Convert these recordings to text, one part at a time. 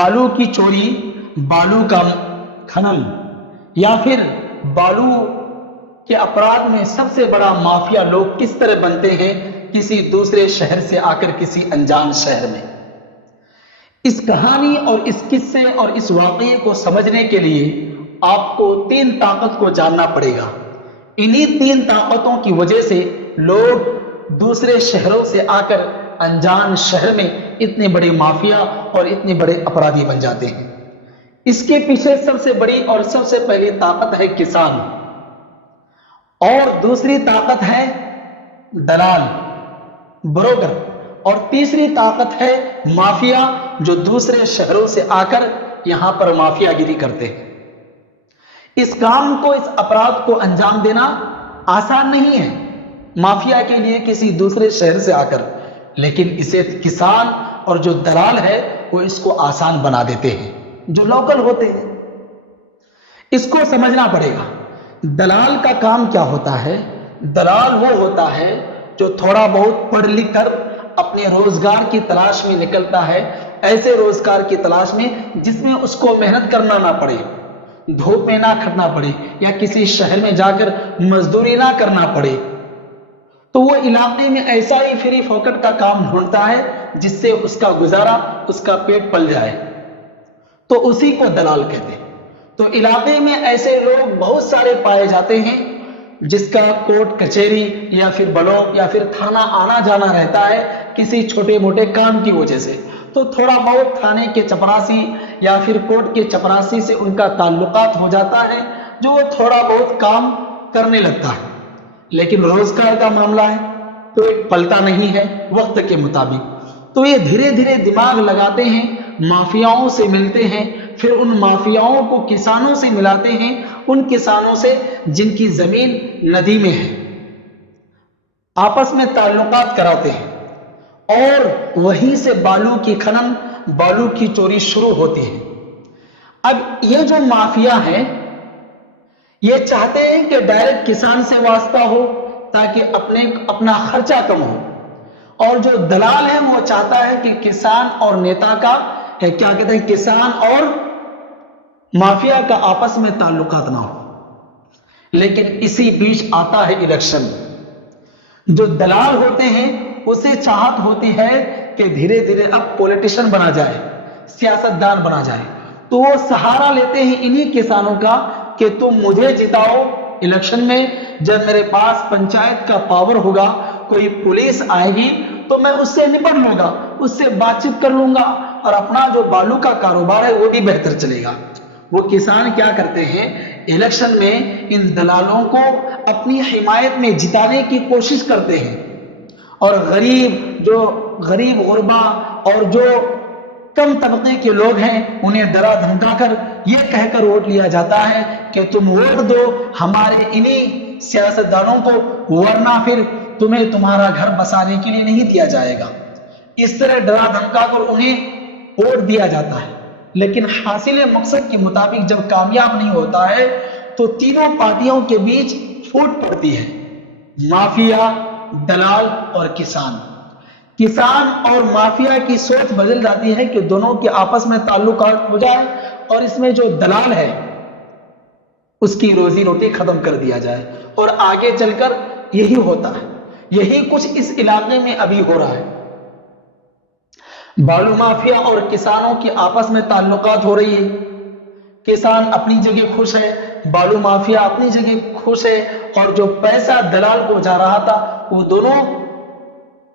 بالو کی چوری، بالو کا کھنن یا پھر بالو کے اپرادھ میں سب سے بڑا مافیا لوگ کس طرح بنتے ہیں کسی دوسرے شہر سے آ کر کسی انجان شہر میں. اس کہانی اور اس قصے اور اس واقعے کو سمجھنے کے لیے آپ کو 3 طاقت کو جاننا پڑے گا. انہی 3 طاقتوں کی وجہ سے لوگ دوسرے شہروں سے آ کر انجان شہر میں اتنے بڑے مافیا اور اتنے بڑے اپرادھی بن جاتے ہیں. اس کے پیچھے سب سے بڑی اور سب سے پہلی طاقت ہے کسان، اور دوسری طاقت ہے دلال، بروکر، اور تیسری طاقت ہے مافیا جو دوسرے شہروں سے آ کر یہاں پر مافیا گیری کرتے ہیں. اس کام کو، اس اپرادھ کو انجام دینا آسان نہیں ہے مافیا کے لیے کسی دوسرے شہر سے آ کر، لیکن اسے کسان اور جو دلال ہے وہ اس کو آسان بنا دیتے ہیں جو لوکل ہوتے ہیں. اس کو سمجھنا پڑے گا. دلال کا کام کیا ہوتا ہے؟ دلال وہ ہوتا ہے جو تھوڑا بہت پڑھ لکھ کر اپنے روزگار کی تلاش میں نکلتا ہے، ایسے روزگار کی تلاش میں جس میں اس کو محنت کرنا نہ پڑے، دھوپ میں نہ کھٹنا پڑے، یا کسی شہر میں جا کر مزدوری نہ کرنا پڑے. تو وہ علاقے میں ایسا ہی فری فوکٹ کا کام ڈھونڈتا ہے جس سے اس کا گزارا، اس کا پیٹ پل جائے، تو اسی کو دلال کہتے ہیں. تو علاقے میں ایسے لوگ بہت سارے پائے جاتے ہیں جس کا کورٹ کچہری یا پھر بلاک یا پھر تھانہ آنا جانا رہتا ہے کسی چھوٹے موٹے کام کی وجہ سے. تو تھوڑا بہت تھانے کے چپراسی یا پھر کورٹ کے چپراسی سے ان کا تعلقات ہو جاتا ہے جو وہ تھوڑا بہت کام کرنے لگتا ہے. لیکن روزگار کا معاملہ ہے تو ایک پلتا نہیں ہے وقت کے مطابق. تو یہ دھیرے دھیرے دماغ لگاتے ہیں، مافیاؤں سے ملتے ہیں، پھر ان مافیاؤں کو کسانوں سے ملاتے ہیں، ان کسانوں سے جن کی زمین ندی میں ہے، آپس میں تعلقات کراتے ہیں، اور وہیں سے بالو کی کھنن، بالو کی چوری شروع ہوتی ہے. اب یہ جو مافیا ہے یہ چاہتے ہیں کہ ڈائریکٹ کسان سے واسطہ ہو تاکہ اپنا خرچہ کم ہو، اور جو دلال ہے وہ چاہتا ہے کہ کسان اور نیتا کا کیا کہتے ہیں، کسان اور مافیا کا آپس میں تعلقات نہ ہو. لیکن اسی بیچ آتا ہے الیکشن. جو دلال ہوتے ہیں اسے چاہت ہوتی ہے کہ دھیرے دھیرے اب پولیٹیشن بنا جائے، سیاستدان بنا جائے. تو وہ سہارا لیتے ہیں انہی کسانوں کا کہ تم مجھے جتاؤ الیکشن میں، جب میرے پاس پنچایت کا پاور ہوگا، کوئی پولیس آئے گی تو میں اس سے نپٹ لوں گا، اس سے بات چیت کر لوں گا، اور اپنا جو بالو کا کاروبار ہے وہ بھی بہتر چلے گا. وہ کسان کیا کرتے ہیں، الیکشن میں ان دلالوں کو اپنی حمایت میں جتانے کی کوشش کرتے ہیں، اور غریب غربا اور جو کم طبقے کے لوگ ہیں انہیں ڈرا دھمکا کر یہ کہہ کر ووٹ لیا جاتا ہے کہ تم ووٹ دو ہمارے انہی سیاستدانوں کو، ورنہ پھر تمہیں تمہارا گھر بسانے کے لیے نہیں دیا جائے گا. اس طرح ڈرا دھمکا کر انہیں ووٹ دیا جاتا ہے. لیکن حاصل مقصد کے مطابق جب کامیاب نہیں ہوتا ہے تو تینوں پارٹیوں کے بیچ پھوٹ پڑتی ہے، مافیا، دلال اور کسان. کسان اور مافیا کی سوچ بدل جاتی ہے کہ دونوں کے آپس میں تعلقات ہو جائے، اور اس میں جو دلال ہے اس کی روزی روٹی ختم کر دیا جائے. اور آگے چل کر یہی ہوتا ہے، یہی کچھ اس علاقے میں ابھی ہو رہا ہے. بالو مافیا اور کسانوں کی آپس میں تعلقات ہو رہی ہے. کسان اپنی جگہ خوش ہے، بالو مافیا اپنی جگہ خوش ہے، اور جو پیسہ دلال کو جا رہا تھا وہ دونوں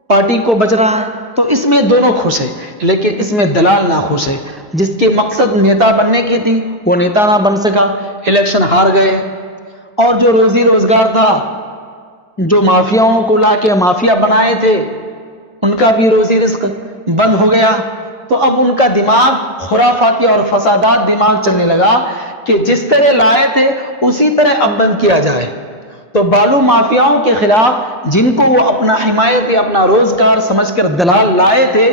پارٹی کو بچ رہا ہے. تو اس میں دونوں خوش ہیں، لیکن اس میں دلال نہ خوش ہے. جس کے مقصد نیتا بننے کی تھی وہ نیتا نہ بن سکا، الیکشن ہار گئے. اور جو روزی روزگار تھا، جو مافیاؤں کو لا کے مافیا بنائے تھے، ان کا بھی روزی رزق بند ہو گیا. تو اب ان کا دماغ خرافاتی اور فسادات دماغ چلنے لگا کہ جس طرح لائے تھے اسی طرح اب بند کیا جائے. تو بالو مافیاؤں کے خلاف جن کو وہ اپنا حمایت، اپنا روزگار سمجھ کر دلال لائے تھے،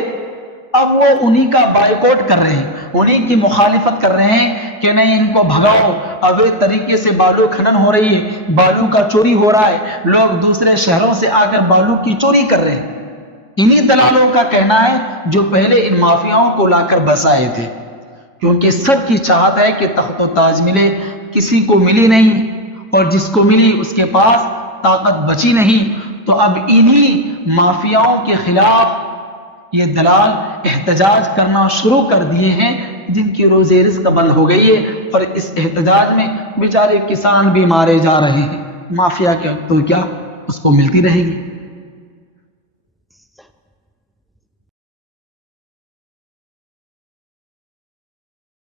اب وہ انہی کا بائیکاٹ کر رہے ہیں، انہی کی مخالفت کر رہے ہیں کہ نہیں ان کو بھگاؤ، اویدھ طریقے سے بالو کھنن ہو رہی ہے، بالو کا چوری ہو رہا ہے، لوگ دوسرے شہروں سے آ کر بالو کی چوری کر رہے ہیں. انہی دلالوں کا کہنا ہے جو پہلے ان مافیاؤں کو لا کر بسائے تھے. کیونکہ سب کی چاہت ہے کہ تخت و تاج ملے، کسی کو ملی نہیں، اور جس کو ملی اس کے پاس طاقت بچی نہیں۔ تو اب انہی مافیاؤں کے خلاف یہ دلال احتجاج کرنا شروع کر دیے ہیں، جن کی روزی رزق بند ہو گئی ہے، اور اس احتجاج میں بیچارے کسان بھی مارے جا رہے ہیں۔ مافیا کیا تو کیا اس کو ملتی رہے گی۔